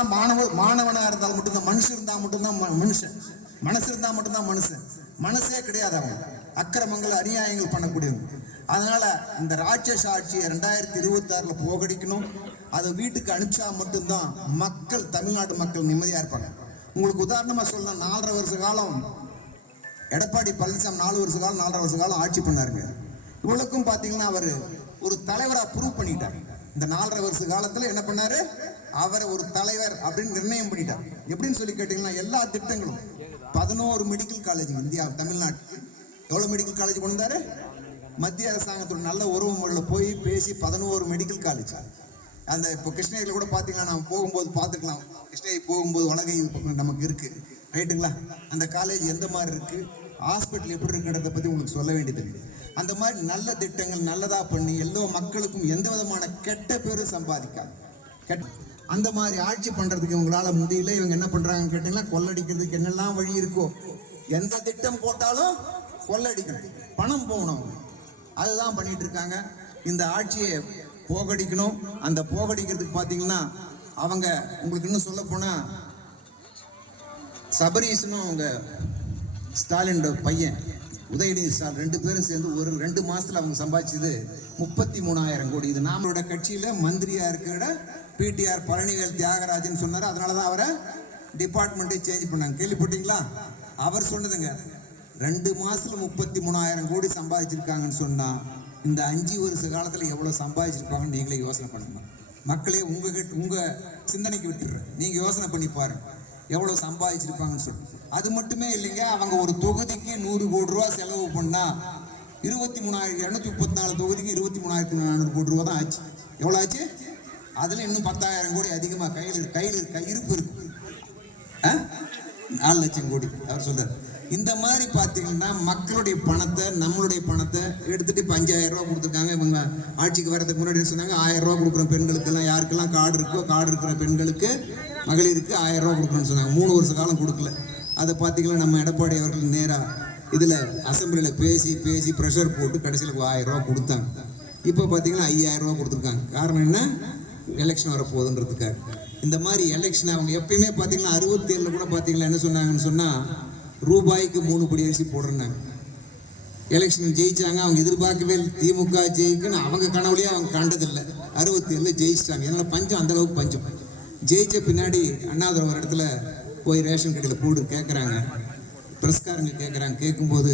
மட்டும்தான் மாணவனா இருந்தால் மட்டும்தான் மனுஷன் இருந்தா மட்டும்தான் மனுஷன், மனசு இருந்தா மட்டும்தான் மனுஷன். மனசே கிடையாது அவங்க. அக்கிரமங்கள் அநியாயங்கள் பண்ணக்கூடியவங்க. அதனால இந்த ராட்சச ஆட்சியை 2026 போகடிக்கணும். அதை வீட்டுக்கு அனுப்பிச்சா மட்டும்தான் மக்கள், தமிழ்நாட்டு மக்கள் நிம்மதியா இருப்பாங்க. உங்களுக்கு உதாரணமா சொல்லலாம், 4.5 வருஷ காலம் எடப்பாடி பழனிசாமி 4 வருஷ காலம் 4.5 வருஷ காலம் ஆட்சி பண்ணாருங்க. இவ்வளவுக்கும் பாத்தீங்கன்னா அவர் ஒரு தலைவரா ப்ரூவ் பண்ணிட்டார். இந்த 4.5 வருஷ காலத்துல என்ன பண்ணாரு, அவரை ஒரு தலைவர் அப்படின்னு நிர்ணயம் பண்ணிட்டார். எப்படின்னு சொல்லி கேட்டீங்கன்னா, எல்லா திட்டங்களும் 11 மெடிக்கல் காலேஜ் இந்தியா தமிழ்நாட்டுக்கு எவ்வளவு மெடிக்கல் காலேஜ் கொண்டு வந்தாரு, மத்திய அரசாங்கத்தோட நல்ல உறவு முறையில் போய் பேசி 11 மெடிக்கல் காலேஜ். அந்த இப்போ கிருஷ்ணகிரியில் கூட பார்த்தீங்கன்னா நம்ம போகும்போது பார்த்துக்கலாம், கிருஷ்ணகிரி போகும்போது உலகை நமக்கு இருக்கு ரைட்டுங்களா. அந்த காலேஜ் எந்த மாதிரி இருக்கு, ஹாஸ்பிட்டல் எப்படி இருக்குன்றதை பற்றி உங்களுக்கு சொல்ல வேண்டியது. அந்த மாதிரி நல்ல திட்டங்கள் நல்லதாக பண்ணி எல்லா மக்களுக்கும் எந்த விதமான கெட்ட பேரும் சம்பாதிக்காது. அந்த மாதிரி ஆட்சி பண்ணுறதுக்கு இவங்களால முடியல. இவங்க என்ன பண்ணுறாங்கன்னு கேட்டிங்கன்னா, கொள்ளடிக்கிறதுக்கு என்னெல்லாம் வழி இருக்கோ, எந்த திட்டம் போட்டாலும் கொள்ளடிக்கணும், பணம் போகணும், அதுதான் பண்ணிட்டு இருக்காங்க. இந்த ஆட்சியை போகடிக்கணும். அந்த போகடிக்கிறதுக்கு பார்த்தீங்கன்னா அவங்க உங்களுக்கு இன்னும் சொல்ல போனா சபரீஷனும் அவங்க ஸ்டாலின் பையன் உதயநிதி ஸ்டாலின் 2 பேரும் சேர்ந்து ஒரு 2 மாசத்துல அவங்க சம்பாதிச்சது 33,000 கோடி. இது நம்மளோட கட்சியில மந்திரியா இருக்கிற பிடிஆர் பழனிவேல் தியாகராஜன் சொன்னாரு. அதனாலதான் அவரை டிபார்ட்மெண்ட்டை சேஞ்ச் பண்ணாங்க. கேள்விப்பட்டீங்களா? அவர் சொன்னதுங்க, 2 மாசத்துல 33,000 கோடி சம்பாதிச்சிருக்காங்கன்னு சொன்னா இந்த 5 வருஷ காலத்துல எவ்வளவு சம்பாதிச்சிருப்பாங்கன்னு நீங்களே யோசனை பண்ணுங்க. மக்களே உங்க சிந்தனைக்கு விட்டுறேன், நீங்க யோசனை பண்ணி பாருங்க எவ்வளவு சம்பாதிச்சிருப்பாங்கன்னு சொல்லி. அது மட்டுமே இல்லைங்க, அவங்க ஒரு தொகுதிக்கு 100 கோடி ரூபா செலவு பண்ணா 23,234 தொகுதிக்கு 23,400 கோடி ரூபா தான் ஆச்சு. எவ்வளவு ஆச்சு? அதுல இன்னும் 10,000 கோடி அதிகமா கையில் இருப்பு இருக்கு. 4 லட்சம் கோடி அவர் சொல்றாரு. இந்த மாதிரி பார்த்தீங்கன்னா மக்களுடைய பணத்தை, நம்மளுடைய பணத்தை எடுத்துட்டு இப்போ 5,000 ரூபா கொடுத்துருக்காங்க. இவங்க ஆட்சிக்கு வரதுக்கு முன்னாடி சொன்னாங்க 1000 ரூபா கொடுக்குறோம் பெண்களுக்கெல்லாம், யாருக்கெல்லாம் கார்டு இருக்கோ கார்டு இருக்கிற பெண்களுக்கு மகளிருக்கு 1000 ரூபா கொடுக்குறோன்னு சொன்னாங்க. 3 வருஷ காலம் கொடுக்கல. அதை பார்த்தீங்கன்னா நம்ம எடப்பாடி அவர்கள் நேராக இதில் அசம்பிளியில் பேசி ப்ரெஷர் போட்டு கடைசியில் 1000 ரூபா கொடுத்தாங்க. இப்போ பார்த்தீங்கன்னா 5,000 ரூபா கொடுத்துருக்காங்க. காரணம் என்ன? எலெக்ஷன் வரப்போகுதுன்றதுக்காக. இந்த மாதிரி எலெக்ஷன் அவங்க எப்பயுமே பார்த்தீங்கன்னா 67 கூட பார்த்தீங்கன்னா என்ன சொன்னாங்கன்னு சொன்னால், ரூபாய்க்கு 3 படி அரிசி போடுறாங்க. எலெக்ஷன் ஜெயிச்சாங்க. அவங்க எதிர்பார்க்கவே திமுக ஜெயிக்குன்னு அவங்க கனவுலையே அவங்க கண்டதில்லை. 67 ஜெயிச்சிட்டாங்க. ஏன்னா பஞ்சம் அந்த அளவுக்கு பஞ்சம். ஜெயிச்ச பின்னாடி அண்ணாதுரை ஒரு இடத்துல போய் ரேஷன் கடையில் போடு கேட்குறாங்க. பிரஸ்காரங்க கேட்குறாங்க. கேட்கும்போது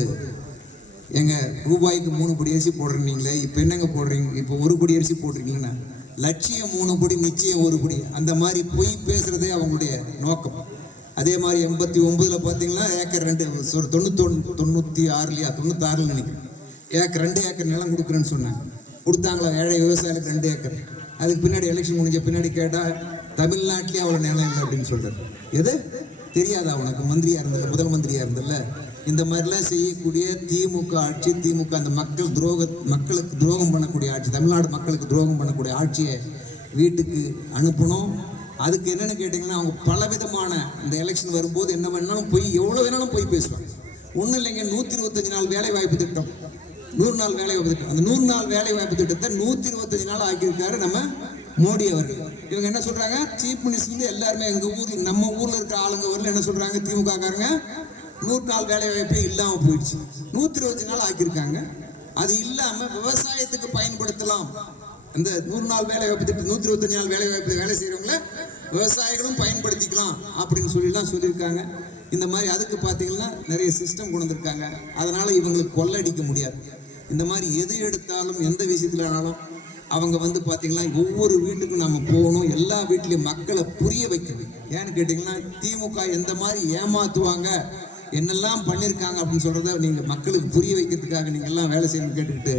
எங்க ரூபாய்க்கு 3 படி அரிசி போடுறீங்களே, இப்போ என்னங்க போடுறீங்க, இப்போ 1 படி அரிசி போடுறீங்களா, லட்சியம் 3 படி நிச்சயம் 1 படி, அந்த மாதிரி பொய் பேசுறதே அவங்களுடைய நோக்கம். அதே மாதிரி 89 பார்த்தீங்கன்னா ஏக்கர் 96 நினைக்கிறேன், ஏக்கர் 2 ஏக்கர் நிலம் கொடுக்குறேன்னு சொன்னாங்க. கொடுத்தாங்களா? ஏழை விவசாயிகளுக்கு 2 ஏக்கர். அதுக்கு பின்னாடி எலெக்ஷன் முடிஞ்ச பின்னாடி கேட்டால் தமிழ்நாட்டிலே அவ்வளோ நிலம் இல்லை அப்படின்னு சொல்றாரு. எது தெரியாதா உனக்கு? மந்திரியா இருந்தல, முதல் மந்திரியா இருந்தல. இந்த மாதிரிலாம் செய்யக்கூடிய திமுக ஆட்சி, திமுக அந்த மக்களுக்கு துரோகம் பண்ணக்கூடிய ஆட்சி, தமிழ்நாடு மக்களுக்கு துரோகம் பண்ணக்கூடிய ஆட்சியை வீட்டுக்கு அனுப்பணும். அதுக்கு என்னன்னு கேட்டிங்கன்னா, அவங்க பலவிதமான இந்த எலெக்ஷன் வரும்போது என்ன வேணாலும் போய் எவ்வளோ வேணாலும் போய் பேசுவாங்க. ஒன்றும் இல்லைங்க, 125 நாள் வேலை வாய்ப்பு திட்டம், 100 நாள் வேலை வாய்ப்பு திட்டம். அந்த 100 நாள் வேலை வாய்ப்பு திட்டத்தை 125 நாள் ஆக்கியிருக்காரு நம்ம மோடி அவர்கள். இவங்க என்ன சொல்றாங்க, சீஃப் மினிஸ்டர் எல்லாருமே எங்க ஊர்ல, நம்ம ஊர்ல இருக்கிற ஆளுங்க வரல என்ன சொல்றாங்க, திமுக காரங்க 100 நாள் வேலை வாய்ப்பே இல்லாம போயிடுச்சு, 125 நாள் ஆக்கியிருக்காங்க. அது இல்லாம விவசாயத்துக்கு பயன்படுத்தலாம். அந்த 100 நாள் வேலை வாய்ப்பு திட்டம், 125 நாள் வேலை வாய்ப்பு வேலை செய்யறவங்கள விவசாயிகளும் பயன்படுத்திக்கலாம் அப்படின்னு சொல்லியிருக்காங்க. இந்த மாதிரி அதுக்கு பார்த்தீங்கன்னா நிறைய சிஸ்டம் கொண்டு வந்திருக்காங்க. அதனால இவங்களுக்கு கொள்ளடிக்க முடியாது. இந்த மாதிரி எது எடுத்தாலும் எந்த விஷயத்துலனாலும் அவங்க பார்த்தீங்கன்னா ஒவ்வொரு வீட்டுக்கும் நம்ம போகணும், எல்லா வீட்லையும் மக்களை புரிய வைக்கணும். ஏன்னு கேட்டிங்கன்னா, திமுக எந்த மாதிரி ஏமாத்துவாங்க, என்னெல்லாம் பண்ணியிருக்காங்க அப்படின்னு சொல்றத நீங்கள் மக்களுக்கு புரிய வைக்கிறதுக்காக நீங்கள் எல்லாம் வேலை செய்யணும்னு கேட்டுக்கிட்டு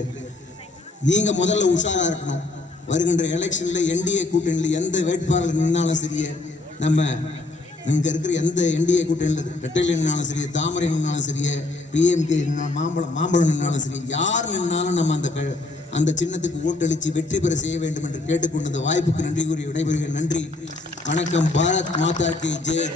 நீங்கள் முதல்ல உஷாராக இருக்கணும். வருகின்ற எலெக்ஷனில் என்டிஏ கூட்டணியில் எந்த வேட்பாளர் நின்னாலும் சரியே, நம்ம இங்கே இருக்கிற எந்த என்டிஏ கூட்டணியில் ரெட்டையில் நின்னாலும் சரி, தாமரை நின்னாலும் சரியே, பிஎம்கே மாம்பழம் நின்னாலும் சரி, யார் நின்னாலும் நம்ம அந்த சின்னத்துக்கு ஓட்டளித்து வெற்றி பெற செய்ய வேண்டும் என்று கேட்டுக்கொண்ட வாய்ப்புக்கு நன்றி கூறி விடைபெறுகிறேன். நன்றி, வணக்கம். பாரத் மாதா கி ஜெய்.